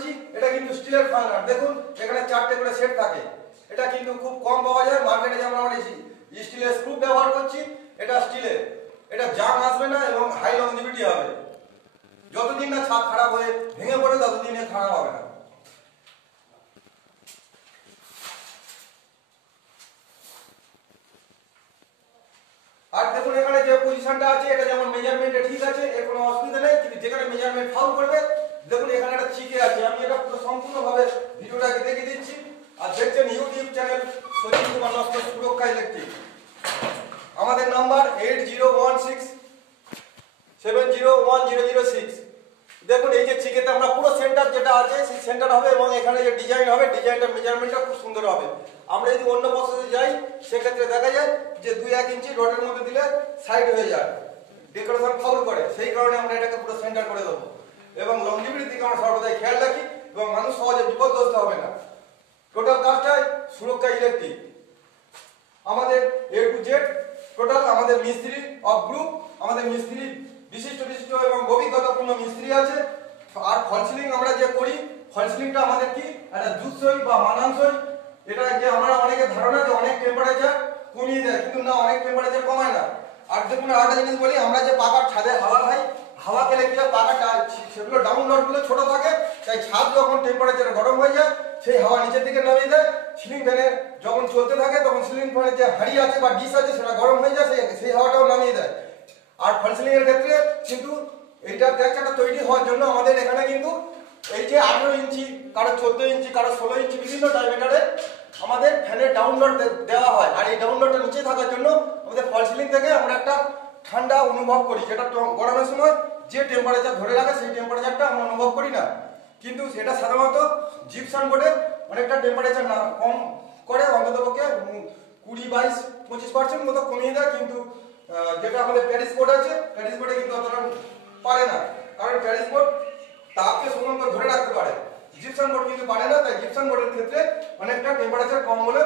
করেছি। এটা কিন্তু স্টিলের ফাইনার, দেখুন এখানে 4টে করে সেট থাকে। এটা কিন্তু খুব কম পাওয়া যায় মার্কেটে, যেমন আমরা স্টিলের স্ক্রু ব্যবহার করছি, এটা স্টিলের, এটা জাম আসবে না এবং হাই লংজিভিটি হবে। যতদিন না ছাদ খারাপ হয়ে ভেঙে পড়ে ততদিন খারাপ হবে না। আর দেখুন এখানে যে পজিশনটা আছে এটা যেমন মেজারমেন্টে ঠিক আছে, এর কোনো অসুবিধা নেই, কিন্তু যেখানে মেজারমেন্ট ফাউল করবে দেখুন এখানে একটা চিকে আছে। আমি এটা পুরো সম্পূর্ণভাবে ভিডিওটাকে দেখিয়ে দিচ্ছি। আর দেখছেন ইউটিউব চ্যানেল সচিন কুমার নস্কর সুরক্ষা ইলেকট্রিক। আমাদের নাম্বার 8016701006। দেখুন এই যে চিকেতে আমরা পুরো সেন্টার যেটা আছে সেই সেন্টার হবে এবং এখানে যে ডিজাইন হবে ডিজাইনটার মেজারমেন্টটা খুব সুন্দর হবে। আমরা যদি অন্য প্রসেসে যাই সেক্ষেত্রে দেখা যায় যে 2-1 ইঞ্চি রডের মধ্যে দিলে সাইড হয়ে যায়, ডেকোরেশন ফাউল করে, সেই কারণে আমরা এটাকে পুরো সেন্টার করে দেবো। এবং লংজিভিটির দিকে আমরা সর্বদাই খেয়াল রাখি এবং মানুষ সহজে বিপদগ্রস্ত হবে না। টোটাল কাজটাই সুরক্ষা ইলেকট্রিক। আমাদের A to Z টোটাল আমাদের মিস্ত্রি অফ গ্রুপ, আমাদের মিস্ত্রি বিশিষ্ট এবং অভিজ্ঞতাপূর্ণ মিস্ত্রি আছে। আর ফল সিলিং আমরা যে করি, ফল সিলিংটা আমাদের কি একটা জুৎসই বা মানানসই। এটা যে আমরা অনেকের ধারণা যে অনেক টেম্পারেচার কমিয়ে দেয়, কিন্তু না, অনেক টেম্পারেচার কমায় না। আর দেখুন আরেকটা জিনিস বলি, আমরা যে পাকার ছাদে হাওয়া খাই, হাওয়া খেলে কি হয় পাকাটা সেগুলো ডাউন লোডগুলো ছোট থাকে, তাই ছাদ যখন টেম্পারেচার গরম হয়ে যায় সেই হাওয়া নিচের দিকে নামিয়ে দেয়। সিলিং ফ্যানে যখন চলতে থাকে তখন সিলিং ফ্যানের যে হাঁড়ি আছে বা ডিশ আছে সেটা গরম হয়ে যায়, সেই হাওয়াটাও নামিয়ে দেয়। আর ফল সিলিং এর ক্ষেত্রে কিন্তু এইটা ট্রাকচারটা তৈরি হওয়ার জন্য আমাদের এখানে কিন্তু এই যে 18 ইঞ্চি, কারো 14 ইঞ্চি, কারো 16 ইঞ্চি বিভিন্ন ডায়ামিটারে আমাদের ফ্যানের ডাউনলোড দেওয়া হয়। আর এই ডাউনলোডটা নিচে থাকার জন্য আমাদের ফল সিলিং থেকে আমরা একটা ঠান্ডা অনুভব করি, যেটা গরমের সময় যে টেম্পারেচার ধরে রাখে সেই টেম্পারেচারটা আমরা অনুভব করি না। কিন্তু সেটা সাধারণত জিপসাম বোর্ডে অনেকটা টেম্পারেচার না কম করে, অন্ততপক্ষে 20-22-25% মতো কমিয়ে দেয়। কিন্তু যেটা আমাদের প্যারিস বোর্ড আছে, প্যারিস বোর্ডে কিন্তু অতটা পারে না, কারণ প্যারিস বোর্ড তাপকে সমান করে ধরে রাখতে পারে, জিপসাম বোর্ড কিন্তু পারে না। তাই জিপসাম বোর্ডের ক্ষেত্রে অনেকটা টেম্পারেচার কম বলে